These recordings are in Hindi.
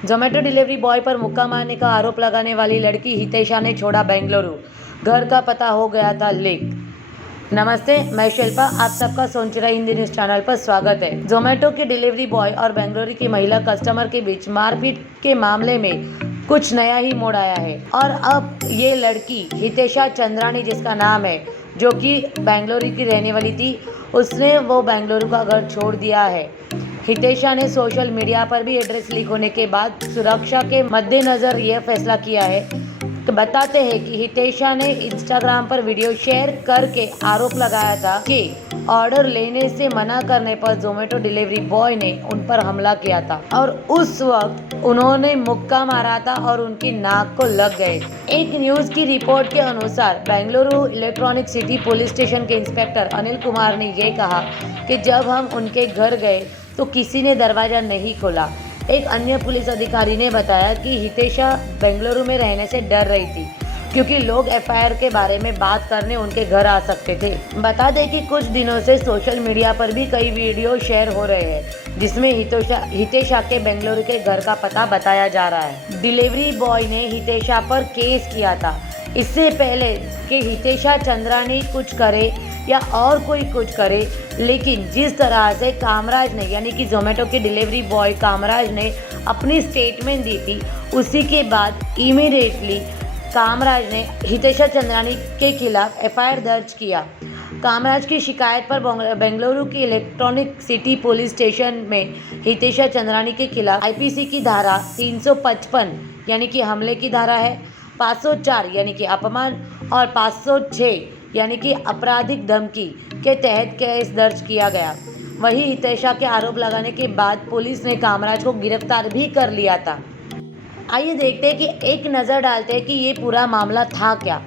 जोमेटो डिलीवरी बॉय पर मुक्का मारने का आरोप लगाने वाली लड़की हितेशा ने छोड़ा बेंगलुरु। घर का पता हो गया था लीक। नमस्ते, मैं शिल्पा, आप सबका सोनचिरा हिंदी न्यूज चैनल पर स्वागत है। जोमेटो के डिलीवरी बॉय और बेंगलुरु की महिला कस्टमर के बीच मारपीट के मामले में कुछ नया ही मोड़ आया है और अब ये लड़की हितेशा चंद्रानी, जिसका नाम है, जो कि बेंगलुरु की रहने वाली थी, उसने वो बेंगलुरु का घर छोड़ दिया है। हितेशा ने सोशल मीडिया पर भी एड्रेस लीक होने के बाद सुरक्षा के मद्देनजर यह फैसला किया है। तो बताते हैं कि हितेशा ने इंस्टाग्राम पर वीडियो शेयर करके आरोप लगाया था कि ऑर्डर लेने से मना करने पर जोमेटो डिलीवरी बॉय ने उन पर हमला किया था और उस वक्त उन्होंने मुक्का मारा था और उनकी नाक को लग गए। एक न्यूज की रिपोर्ट के अनुसार Bengaluru electronic city police station के इंस्पेक्टर अनिल कुमार ने यह कहा कि जब हम उनके घर गए तो किसी ने दरवाजा नहीं खोला। एक अन्य पुलिस अधिकारी ने बताया कि हितेशा बेंगलुरु में रहने से डर रही थी क्योंकि लोग एफआईआर के बारे में बात करने उनके घर आ सकते थे। बता दें कि कुछ दिनों से सोशल मीडिया पर भी कई वीडियो शेयर हो रहे हैं जिसमें हितेशा के बेंगलुरु के घर का पता बताया जा रहा है। डिलीवरी बॉय ने हितेशा पर केस किया था। इससे पहले कि हितेशा चंद्रानी कुछ करे या और कोई कुछ करे, लेकिन जिस तरह से कामराज ने, यानी कि जोमेटो के डिलीवरी बॉय कामराज ने अपनी स्टेटमेंट दी थी, उसी के बाद इमीडिएटली कामराज ने हितेशा चंद्रानी के खिलाफ एफआईआर दर्ज किया। कामराज की शिकायत पर बेंगलुरु की इलेक्ट्रॉनिक सिटी पुलिस स्टेशन में हितेशा चंद्रानी के खिलाफ आईपीसी की धारा 355 यानी कि हमले की धारा है, 504 यानी कि अपमान और 506 यानी कि आपराधिक धमकी के तहत केस दर्ज किया गया। वहीं हितेशा के आरोप लगाने के बाद पुलिस ने कामराज को गिरफ्तार भी कर लिया था। आइए देखते हैं कि एक नज़र डालते हैं कि ये पूरा मामला था क्या।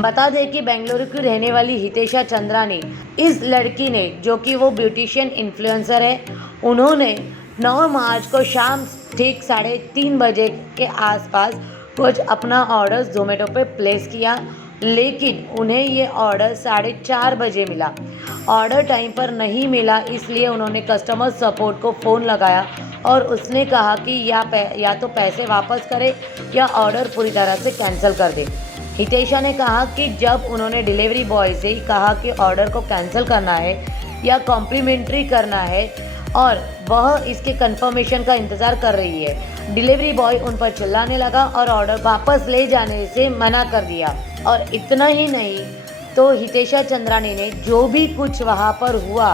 बता दें कि बेंगलुरु की रहने वाली हितेशा चंद्रानी, इस लड़की ने, जो कि वो ब्यूटिशियन इन्फ्लुएंसर है, उन्होंने 9 मार्च को शाम ठीक 3:30 बजे के आसपास कुछ अपना ऑर्डर जोमेटो पे प्लेस किया, लेकिन उन्हें ये ऑर्डर 4:30 बजे मिला। ऑर्डर टाइम पर नहीं मिला, इसलिए उन्होंने कस्टमर सपोर्ट को फ़ोन लगाया और उसने कहा कि या तो पैसे वापस करें या ऑर्डर पूरी तरह से कैंसिल कर दे। हितेशा ने कहा कि जब उन्होंने डिलीवरी बॉय से कहा कि ऑर्डर को कैंसिल करना है या कॉम्प्लीमेंट्री करना है और वह इसके कंफर्मेशन का इंतज़ार कर रही है, डिलीवरी बॉय उन पर चिल्लाने लगा और ऑर्डर वापस ले जाने से मना कर दिया। और इतना ही नहीं, तो हितेशा चंद्रानी ने जो भी कुछ वहाँ पर हुआ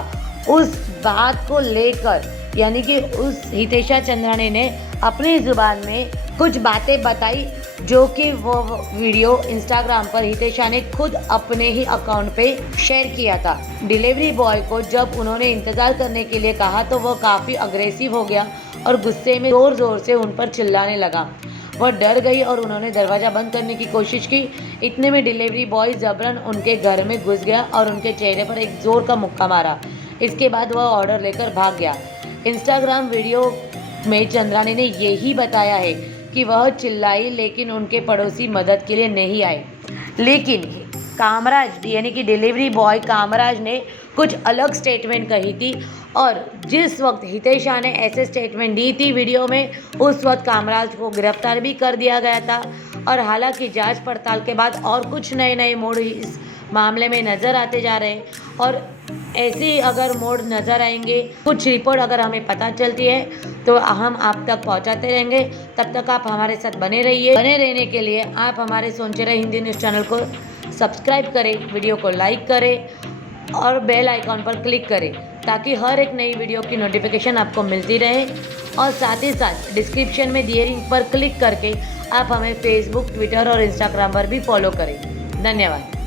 उस बात को लेकर, यानी कि उस हितेशा चंद्रानी ने अपनी ज़ुबान में कुछ बातें बताई, जो कि वो वीडियो इंस्टाग्राम पर हितेशा ने खुद अपने ही अकाउंट पे शेयर किया था। डिलीवरी बॉय को जब उन्होंने इंतज़ार करने के लिए कहा तो वह काफ़ी अग्रेसिव हो गया और गुस्से में ज़ोर ज़ोर से उन पर चिल्लाने लगा। वह डर गई और उन्होंने दरवाज़ा बंद करने की कोशिश की। इतने में डिलीवरी बॉय जबरन उनके घर में घुस गया और उनके चेहरे पर एक ज़ोर का मुक्का मारा। इसके बाद वह ऑर्डर लेकर भाग गया। इंस्टाग्राम वीडियो में चंद्रानी ने यही बताया है कि वह चिल्लाई, लेकिन उनके पड़ोसी मदद के लिए नहीं आए। लेकिन कामराज, यानी कि डिलीवरी बॉय कामराज ने कुछ अलग स्टेटमेंट कही थी और जिस वक्त हितेशा ने ऐसे स्टेटमेंट दी थी वीडियो में, उस वक्त कामराज को गिरफ्तार भी कर दिया गया था। और हालांकि जांच पड़ताल के बाद और कुछ नए मोड़ इस मामले में नज़र आते जा रहे हैं और ऐसे ही अगर मोड़ नज़र आएंगे, कुछ रिपोर्ट अगर हमें पता चलती है तो हम आप तक पहुंचाते रहेंगे। तब तक आप हमारे साथ बने रहिए। बने रहने के लिए आप हमारे सोनचिरा हिंदी न्यूज़ चैनल को सब्सक्राइब करें, वीडियो को लाइक करें और बेल आइकॉन पर क्लिक करें ताकि हर एक नई वीडियो की नोटिफिकेशन आपको मिलती रहे। और साथ ही साथ डिस्क्रिप्शन में दिए लिंक पर क्लिक करके आप हमें फेसबुक, ट्विटर और इंस्टाग्राम पर भी फॉलो करें। धन्यवाद।